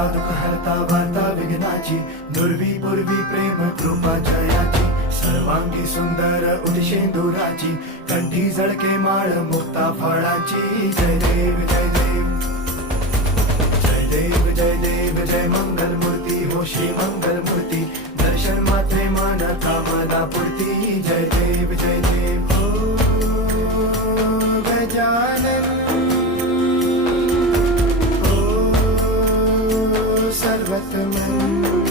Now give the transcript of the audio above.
हरता दुःख हरता वार्ता विघ्नाची, दुर्वी पूर्वी प्रेम कृपा जयाची, सर्वांगी सुंदर उदिशेंदुराची, कंठी झळके माळ मुक्ता फळाची. जय देव जय देव जय देव जय देव जय मंगल मूर्ती हो श्री मंगल मूर्ती, दर्शन मात्रे मन कामना पूर्ती. जय देव हो गजानन हो सर्वतमन.